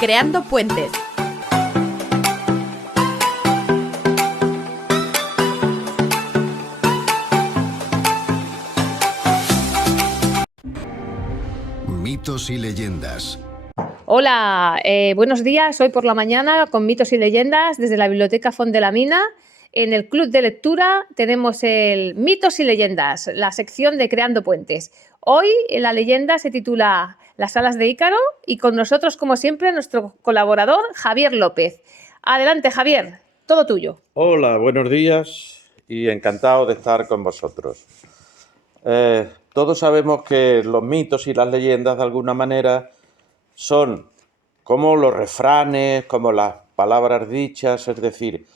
Creando puentes. Mitos y leyendas. Hola, buenos días. Hoy por la mañana con Mitos y leyendas desde la Biblioteca Font de la Mina. En el club de lectura tenemos el Mitos y leyendas, la sección de Creando puentes. Hoy la leyenda se titula Las alas de Ícaro y con nosotros, como siempre, nuestro colaborador Javier López. Adelante, Javier, todo tuyo. Hola, buenos días y encantado de estar con vosotros. Todos sabemos que los mitos y las leyendas de alguna manera son como los refranes, como las palabras dichas, es decir,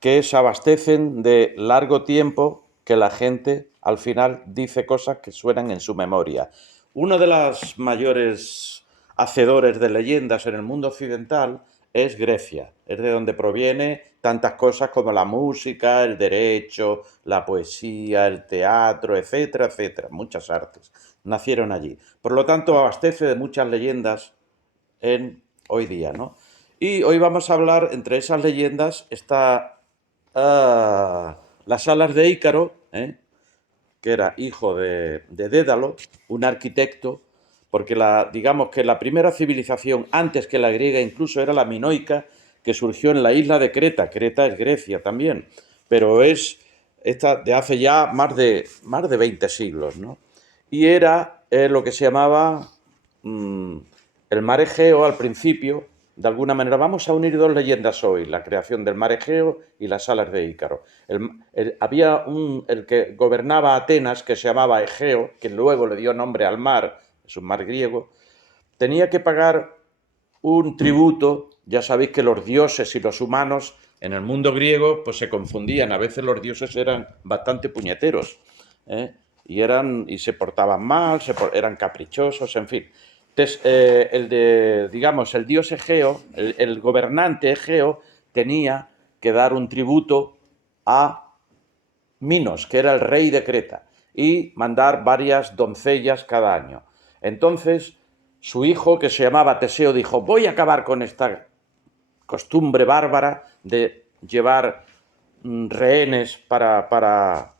que se abastecen de largo tiempo que la gente al final dice cosas que suenan en su memoria. Uno de los mayores hacedores de leyendas en el mundo occidental es Grecia, es de donde proviene tantas cosas como la música, el derecho, la poesía, el teatro, etcétera, etcétera, muchas artes nacieron allí. Por lo tanto, abastece de muchas leyendas en hoy día, ¿no? Y hoy vamos a hablar, entre esas leyendas, está las alas de Ícaro, que era hijo de Dédalo, un arquitecto, porque digamos que la primera civilización, antes que la griega incluso, era la minoica, que surgió en la isla de Creta. Creta es Grecia también, pero es esta de hace ya más de 20 siglos, ¿no? Y era lo que se llamaba el mar Egeo al principio. De alguna manera vamos a unir dos leyendas hoy, la creación del mar Egeo y las alas de Ícaro. Había el que gobernaba Atenas, que se llamaba Egeo, que luego le dio nombre al mar, es un mar griego, tenía que pagar un tributo. Ya sabéis que los dioses y los humanos en el mundo griego pues se confundían. A veces los dioses eran bastante puñeteros, y se portaban mal, eran caprichosos, en fin. Entonces, el dios Egeo, el gobernante Egeo, tenía que dar un tributo a Minos, que era el rey de Creta, y mandar varias doncellas cada año. Entonces, su hijo, que se llamaba Teseo, dijo: voy a acabar con esta costumbre bárbara de llevar rehenes para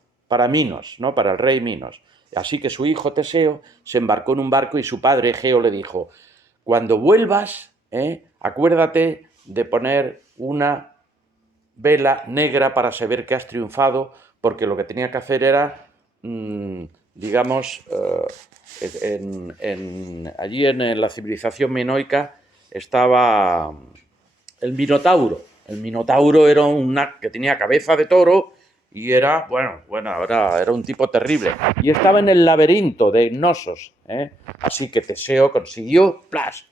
Minos, ¿no? Para el rey Minos. Así que su hijo Teseo se embarcó en un barco y su padre Egeo le dijo: cuando vuelvas, acuérdate de poner una vela negra para saber que has triunfado, porque lo que tenía que hacer era, allí en la civilización minoica estaba el Minotauro. El Minotauro era que tenía cabeza de toro y era un tipo terrible. Y estaba en el laberinto de Gnosos, Así que Teseo consiguió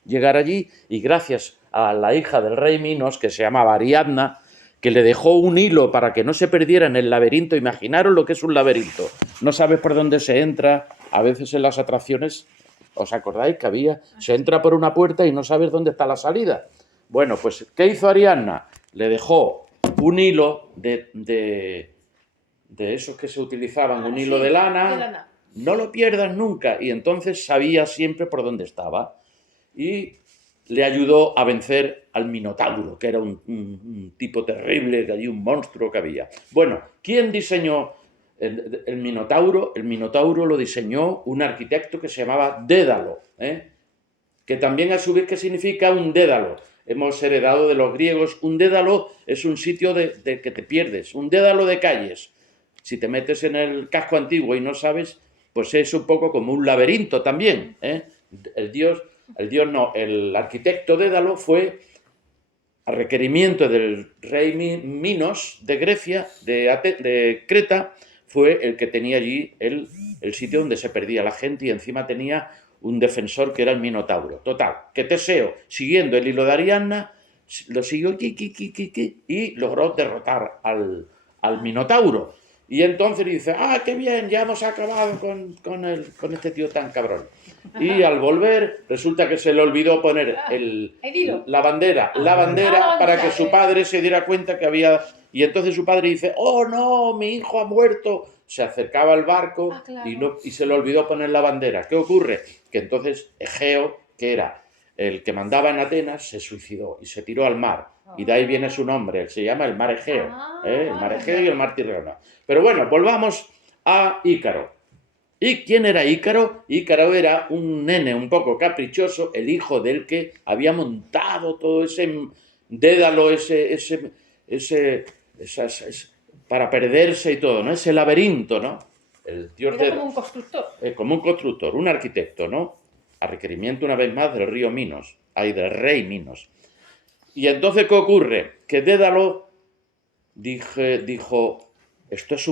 llegar allí, y gracias a la hija del rey Minos, que se llamaba Ariadna, que le dejó un hilo para que no se perdiera en el laberinto. Imaginaros lo que es un laberinto. No sabes por dónde se entra. A veces en las atracciones, ¿os acordáis que se entra por una puerta y no sabes dónde está la salida? Bueno, pues ¿qué hizo Ariadna? Le dejó un hilo de esos que se utilizaban, un hilo de lana. No lo pierdas nunca. Y entonces sabía siempre por dónde estaba. Y le ayudó a vencer al Minotauro, que era un tipo terrible, que allí un monstruo que había. Bueno, ¿quién diseñó el Minotauro? El Minotauro lo diseñó un arquitecto que se llamaba Dédalo, que también a su vez, ¿qué significa un dédalo? Hemos heredado de los griegos. Un dédalo es un sitio de que te pierdes, un dédalo de calles. Si te metes en el casco antiguo y no sabes, pues es un poco como un laberinto también, El arquitecto Dédalo fue, a requerimiento del rey Minos de Grecia, de Creta, fue el que tenía allí el sitio donde se perdía la gente, y encima tenía un defensor que era el Minotauro. Total, que Teseo, siguiendo el hilo de Ariadna, lo siguió y logró derrotar al Minotauro. Y entonces dice: qué bien, ya hemos acabado con este tío tan cabrón. Y al volver, resulta que se le olvidó poner la bandera para que su padre se diera cuenta que había. Y entonces su padre dice: oh no, mi hijo ha muerto. Se acercaba al barco, claro, y se le olvidó poner la bandera. ¿Qué ocurre? Que entonces Egeo, que era el que mandaba en Atenas, se suicidó y se tiró al mar. Y de ahí viene su nombre, se llama el mar Egeo. El mar Egeo y el mar Tirreno. Pero bueno, volvamos a Ícaro. ¿Y quién era Ícaro? Ícaro era un nene un poco caprichoso, el hijo del que había montado todo ese dédalo, para perderse y todo, ¿no? Ese laberinto, ¿no? El dios Era como un constructor. Como un constructor, un arquitecto, ¿no? A requerimiento, una vez más, del río Minos, del rey Minos. Y entonces, ¿qué ocurre? Que Dédalo dijo, esto es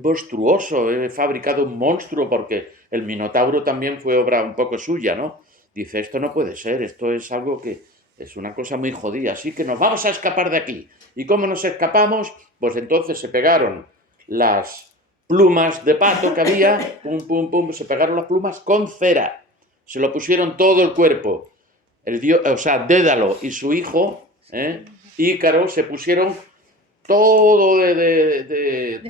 monstruoso, he fabricado un monstruo, porque el Minotauro también fue obra un poco suya, ¿no? Dice, esto no puede ser, esto es algo que es una cosa muy jodida, así que nos vamos a escapar de aquí. ¿Y cómo nos escapamos? Pues entonces se pegaron las plumas de pato que había, pum, pum, pum, se pegaron las plumas con cera. Se lo pusieron todo el cuerpo. Dédalo y su hijo, Ícaro, se pusieron todo de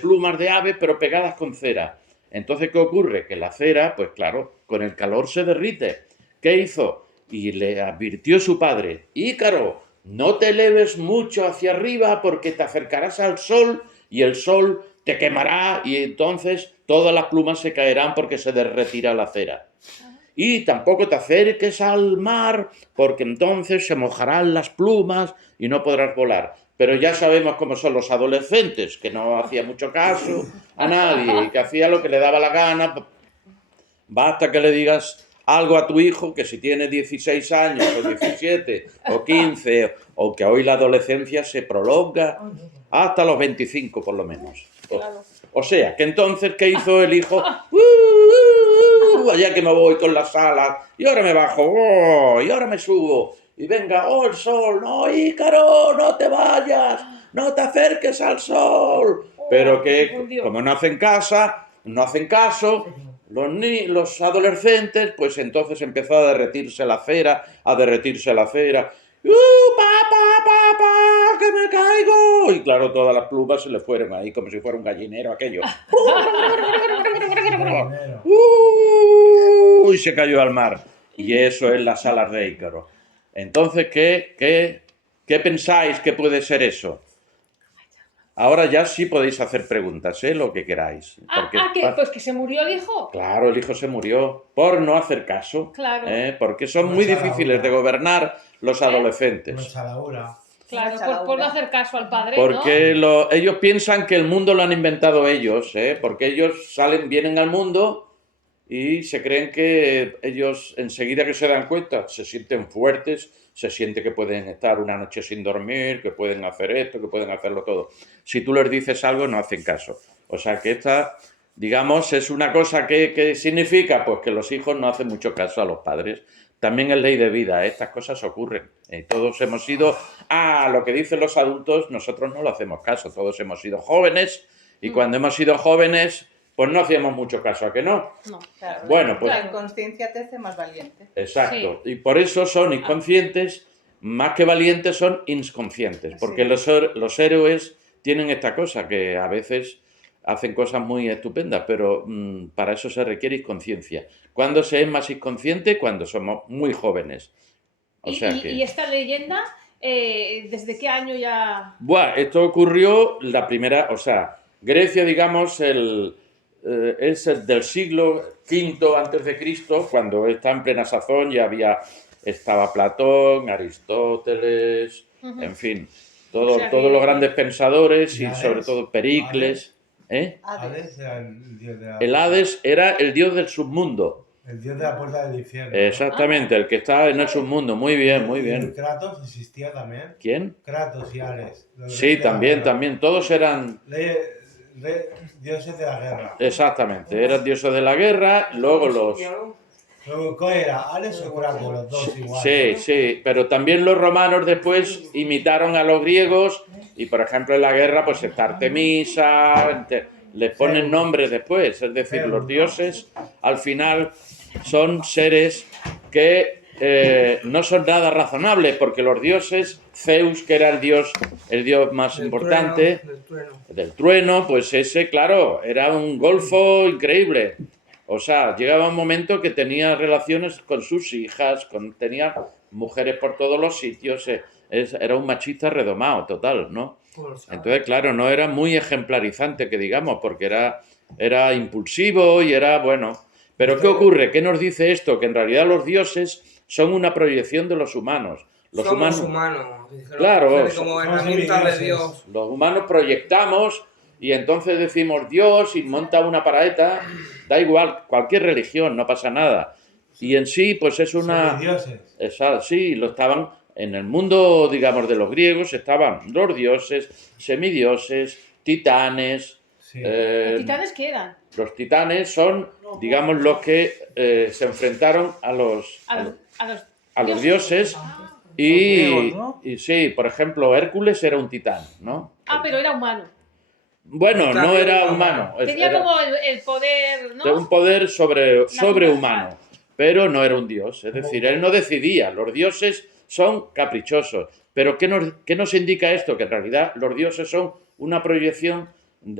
plumas de ave, pero pegadas con cera. Entonces, ¿qué ocurre? Que la cera, pues claro, con el calor se derrite. ¿Qué hizo? Y le advirtió su padre, Ícaro, no te eleves mucho hacia arriba porque te acercarás al sol y el sol te quemará y entonces todas las plumas se caerán porque se derretirá la cera. Y tampoco te acerques al mar porque entonces se mojarán las plumas y no podrás volar. Pero ya sabemos cómo son los adolescentes, que no hacía mucho caso a nadie y que hacía lo que le daba la gana. Basta que le digas algo a tu hijo, que si tiene 16 años o 17 o 15, o que hoy la adolescencia se prolonga hasta los 25 por lo menos. O sea, que entonces, ¿qué hizo el hijo? Allá que me voy con las alas, y ahora me bajo, y ahora me subo, y venga, el sol, no, Ícaro, no te vayas, no te acerques al sol. Pero que, como no hacen caso, los adolescentes, pues entonces empezó a derretirse la cera, papá, que me caigo. Y claro, todas las plumas se le fueron ahí como si fuera un gallinero aquello. Y se cayó al mar. Y eso es las alas de Ícaro. Entonces, ¿qué pensáis que puede ser eso? Ahora ya sí podéis hacer preguntas, lo que queráis. Pues que se murió el hijo. Claro, el hijo se murió por no hacer caso. Claro. Porque son muy difíciles de gobernar los adolescentes. Claro, por no hacer caso al padre, porque ¿no? Ellos piensan que el mundo lo han inventado ellos, porque ellos vienen al mundo y se creen que ellos enseguida que se dan cuenta se sienten fuertes, se siente que pueden estar una noche sin dormir, que pueden hacer esto, que pueden hacerlo todo. Si tú les dices algo, no hacen caso. O sea que esta, digamos, es una cosa que significa pues que los hijos no hacen mucho caso a los padres. También es ley de vida, estas cosas ocurren. Todos hemos sido, lo que dicen los adultos, nosotros no lo hacemos caso. Todos hemos sido jóvenes y cuando hemos sido jóvenes, pues no hacíamos mucho caso, ¿a que no? No, claro. Bueno, pues, la inconsciencia te hace más valiente. Exacto. Sí. Y por eso son inconscientes, más que valientes son inconscientes. Porque los héroes tienen esta cosa, que a veces hacen cosas muy estupendas, pero para eso se requiere inconsciencia. ¿Cuándo se es más inconsciente? Cuando somos muy jóvenes. ¿Y esta leyenda, desde qué año ya...? Esto ocurrió la primera, Grecia, digamos, es el del siglo V antes de Cristo, cuando está en plena sazón, estaba Platón, Aristóteles, en fin, todos los grandes pensadores y sobre todo Pericles. Hades era el dios de la... El Hades era el dios del submundo. El dios de la puerta del infierno. Exactamente, el que está en el submundo. Muy bien, muy bien. ¿Kratos existía también? ¿Quién? Kratos y Ares. Sí, también. Todos eran... dioses de la guerra. Exactamente, eran dioses de la guerra, luego los... ¿Cuál era? ¿Ares o Kratos? Los dos igual. Sí, pero también los romanos después imitaron a los griegos y, por ejemplo, en la guerra, pues está Artemisa, les ponen nombres después, es decir, los dioses al final son seres que no son nada razonables, porque los dioses, Zeus, que era el dios más importante, del trueno, pues ese, claro, era un golfo increíble. O sea, llegaba un momento que tenía relaciones con sus hijas, tenía mujeres por todos los sitios. Era un machista redomado, total, ¿no? Entonces, claro, no era muy ejemplarizante, que digamos, porque era impulsivo y era, bueno. Pero ¿qué ocurre? ¿Qué nos dice esto? Que en realidad los dioses son una proyección de los humanos. Somos humanos. Claro, Como herramienta de Dios. los humanos proyectamos y entonces decimos Dios y monta una paraeta, da igual, cualquier religión, no pasa nada. Y en sí, pues es una... Semidioses. Sí, lo estaban... En el mundo, digamos, de los griegos estaban los dioses, semidioses, titanes... Sí. ¿Los titanes qué eran? Los titanes son, digamos, los que se enfrentaron a los dioses. Y sí, por ejemplo, Hércules era un titán, ¿no? Ah, pero era humano. Bueno, no era humano. Tenía era como el poder, ¿no? un poder sobrehumano, pero no era un dios. Es decir, él no decidía. Los dioses son caprichosos. Pero ¿qué nos indica esto? Que en realidad los dioses son una proyección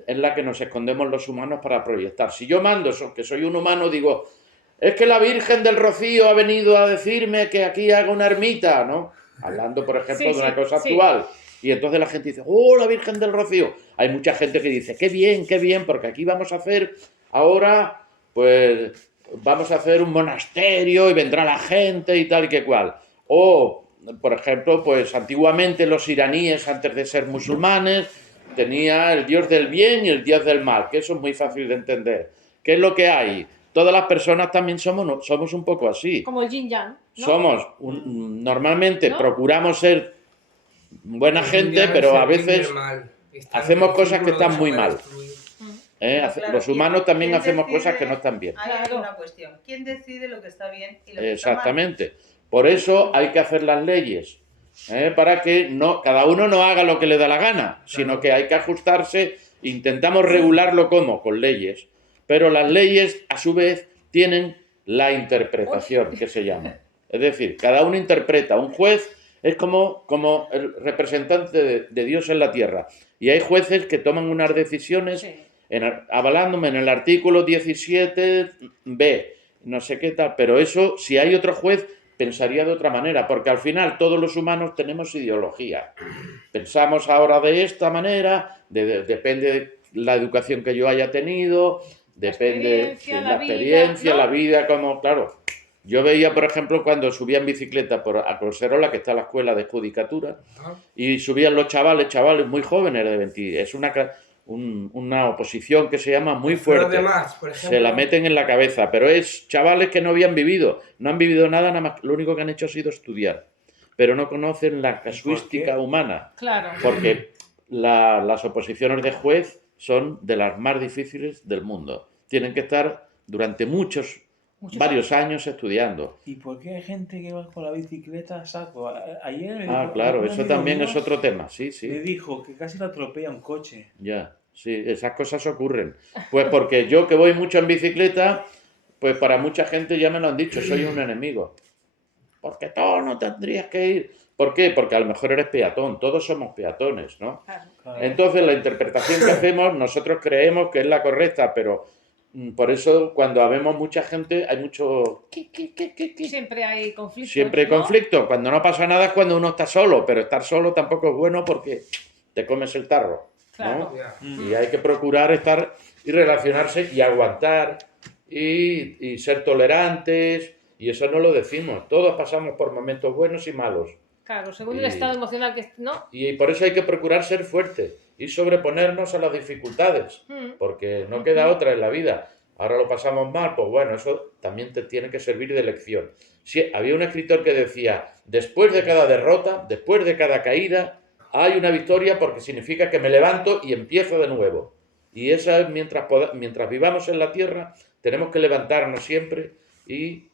en la que nos escondemos los humanos para proyectar. Si yo mando, que soy un humano, digo, es que la Virgen del Rocío ha venido a decirme que aquí haga una ermita, ¿no? Hablando, por ejemplo, de una cosa actual. Y entonces la gente dice, ¡oh, la Virgen del Rocío! Hay mucha gente que dice, qué bien, porque aquí vamos a hacer ahora, pues, vamos a hacer un monasterio y vendrá la gente y tal y que cual. O, por ejemplo, pues, antiguamente los iraníes, antes de ser musulmanes, tenía el dios del bien y el dios del mal, que eso es muy fácil de entender. ¿Qué es lo que hay? Todas las personas también somos un poco así. Como el yin-yang, ¿no? Normalmente procuramos ser buena gente, pero a veces hacemos cosas que están muy mal. Claro, los humanos también ¿quién hacemos decide? cosas que no están bien. Ahí hay una cuestión. ¿Quién decide lo que está bien y lo que está mal? Exactamente. Por eso hay que hacer las leyes, para que cada uno no haga lo que le da la gana, sino que hay que ajustarse. Intentamos regularlo con leyes, pero las leyes a su vez tienen la interpretación, que se llama. Es decir, cada uno interpreta. Un juez es como el representante de Dios en la tierra, y hay jueces que toman unas decisiones avalándome en el artículo 17b, no sé qué tal, pero eso, si hay otro juez, pensaría de otra manera, porque al final todos los humanos tenemos ideología. Pensamos ahora de esta manera, depende de la educación que yo haya tenido, depende de la experiencia, la vida, como, claro. Yo veía, por ejemplo, cuando subía en bicicleta a Collserola, que está la escuela de judicatura, y subían los chavales muy jóvenes de 20. Es una oposición que se llama muy fuerte. Además, por ejemplo, se la meten en la cabeza, pero es chavales que no habían vivido, no han vivido nada más, lo único que han hecho ha sido estudiar, pero no conocen la casuística humana. Claro. Porque las oposiciones de juez son de las más difíciles del mundo. Tienen que estar durante varios años estudiando. ¿Y por qué hay gente que va con la bicicleta a saco? Ayer Claro, eso también es otro tema, sí. Me dijo que casi lo atropella un coche. Ya, sí, esas cosas ocurren. Pues porque yo que voy mucho en bicicleta, pues para mucha gente ya me lo han dicho, soy un enemigo. Porque tú no tendrías que ir. ¿Por qué? Porque a lo mejor eres peatón, todos somos peatones, ¿no? Claro. Entonces la interpretación que hacemos, nosotros creemos que es la correcta, pero por eso cuando habemos mucha gente hay mucho... Siempre hay conflicto. Siempre hay conflicto. Cuando no pasa nada es cuando uno está solo, pero estar solo tampoco es bueno porque te comes el tarro, ¿no? Claro. Y hay que procurar estar y relacionarse y aguantar y ser tolerantes, y eso no lo decimos. Todos pasamos por momentos buenos y malos. Claro, según el estado emocional que... ¿no? Y por eso hay que procurar ser fuertes y sobreponernos a las dificultades, porque no queda otra en la vida. Ahora lo pasamos mal, pues bueno, eso también te tiene que servir de lección. Sí, había un escritor que decía, después de cada derrota, después de cada caída, hay una victoria porque significa que me levanto y empiezo de nuevo. Y esa es mientras vivamos en la tierra, tenemos que levantarnos siempre y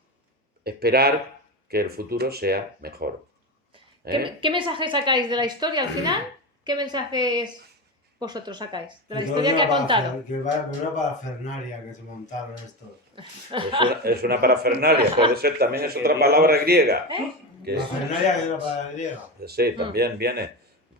esperar que el futuro sea mejor. ¿Qué mensaje sacáis de la historia al final? ¿Qué mensajes vosotros sacáis de la historia que ha contado? Una parafernalia que se montaron estos. Es una parafernalia, puede ser, también es otra palabra griega. Parafernalia que es una palabra griega. Sí, también viene.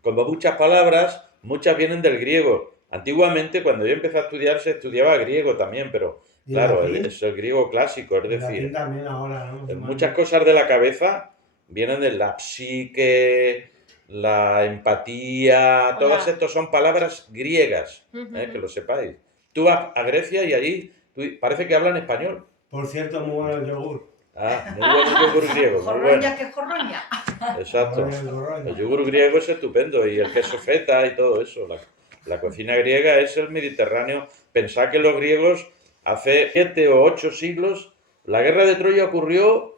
Como muchas palabras, muchas vienen del griego. Antiguamente, cuando yo empecé a estudiar, se estudiaba griego también, pero ¿Y Claro, latín? es el griego clásico, es El latín decir, también ahora, ¿no? muchas cosas de la cabeza vienen de la psique, la empatía, todas Hola. estas son palabras griegas, que lo sepáis. Tú vas a Grecia y allí parece que hablan español. Por cierto, muy bueno el yogur. Ah, muy bueno el yogur griego, muy bueno. Jorroña que jorroña. Exacto. Muy bueno el gorroño. El yogur griego es estupendo y el queso feta y todo eso. La cocina griega es el Mediterráneo. Pensad que los griegos hace 7 o 8 siglos, la guerra de Troya ocurrió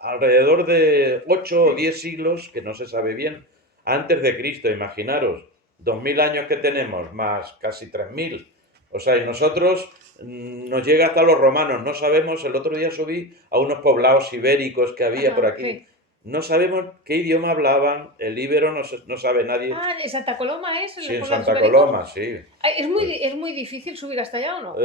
alrededor de 8 o 10 siglos, que no se sabe bien, antes de Cristo. Imaginaros, 2000 años que tenemos, más casi 3000. O sea, y nosotros nos llega hasta los romanos. No sabemos, el otro día subí a unos poblados ibéricos que había por aquí. Sí. No sabemos qué idioma hablaban, el íbero no sabe nadie. Ah, ¿en Santa Coloma es? Sí, en Pueblo de Santa Ibérico? Coloma, sí. Ay, es muy difícil subir hasta allá, ¿o no?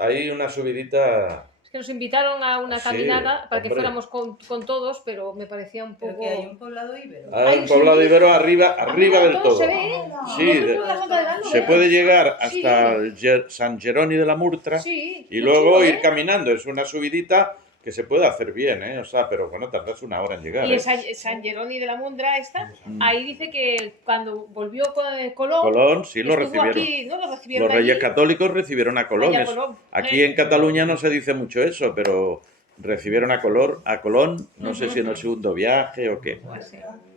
Hay una subidita. Es que nos invitaron a una Sí, caminata para que hombre. fuéramos con todos, pero me parecía un Pero poco... que hay un poblado íbero. Hay un Ay, poblado sí. ibero arriba del todo todo. se ve, ¿eh? Sí, No te de- puedes dar cuenta de se nada, puede llegar Sí. hasta el San Jerónimo de la Murtra Sí, y qué luego chulo, ir ¿eh? caminando. Es una subidita que se puede hacer bien, ¿eh? O sea, pero bueno, tardas una hora en llegar. Y ¿eh? en San Jerónimo de la Mundra esta, ahí dice que cuando volvió Colón, Colón, sí, lo estuvo recibieron. aquí, ¿no? Lo recibieron Los reyes allí. católicos recibieron a Colón. Allá Colón. Aquí en Cataluña no se dice mucho eso, pero recibieron a Colón, no sé si en el segundo viaje o qué.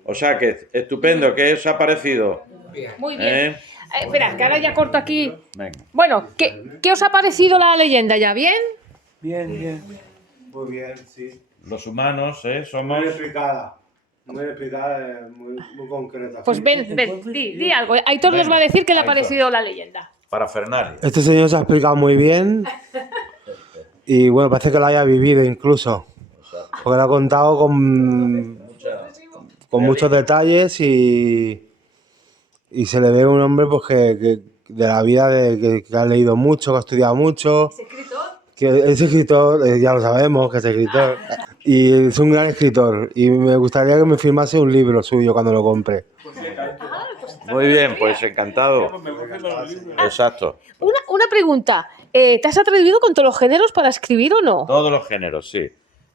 O sea que estupendo, ¿qué os ha parecido? Bien. Muy bien. ¿Eh? Espera, que ahora ya corto aquí. Venga. Bueno, ¿qué os ha parecido la leyenda ya? ¿Bien? Bien, bien. Muy bien, sí. Los humanos, somos... Muy explicada, muy concreta. Pues Sí. ven, di algo. Aitor nos Venga, va a decir qué le ha Aitor. parecido la leyenda. para Fernández. Este señor se ha explicado muy bien y bueno, parece que lo haya vivido incluso, porque lo ha contado con muchos detalles y se le ve un hombre pues que de la vida que ha leído mucho, que ha estudiado mucho, que es escritor, ya lo sabemos que es escritor, y es un gran escritor y me gustaría que me firmase un libro suyo cuando lo compre. Muy bien, pues encantado. Exacto. Una pregunta. ¿Te has atrevido con todos los géneros para escribir o no? Todos los géneros, sí.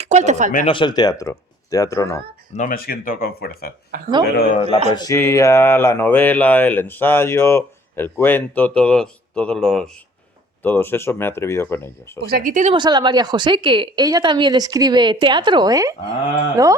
¿Cuál te Todos, falta? menos el teatro. Teatro no. No me siento con fuerza. ¿No? Pero la poesía, la novela, el ensayo, el cuento, todos esos me he atrevido con ellos. o Pues sea. aquí tenemos a la María José, que ella también escribe teatro, ¿eh? Ah, ¿No?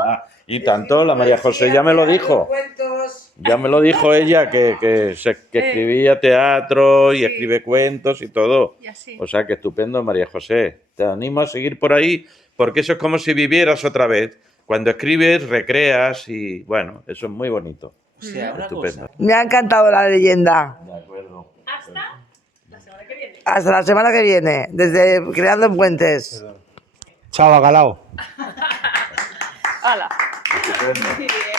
y tanto, la María José ya me lo dijo. Cuentos. Ya me lo dijo ella, que escribía teatro y escribe cuentos y todo. Y así. O sea, que estupendo, María José. Te animo a seguir por ahí, porque eso es como si vivieras otra vez. Cuando escribes, recreas y, bueno, eso es muy bonito. O sea, una Estupendo. cosa. Me ha encantado la leyenda. De acuerdo. Hasta la semana que viene. Hasta la semana que viene, desde Creando Puentes. Chao, bacalao. Hala. Estupendo. Muy bien.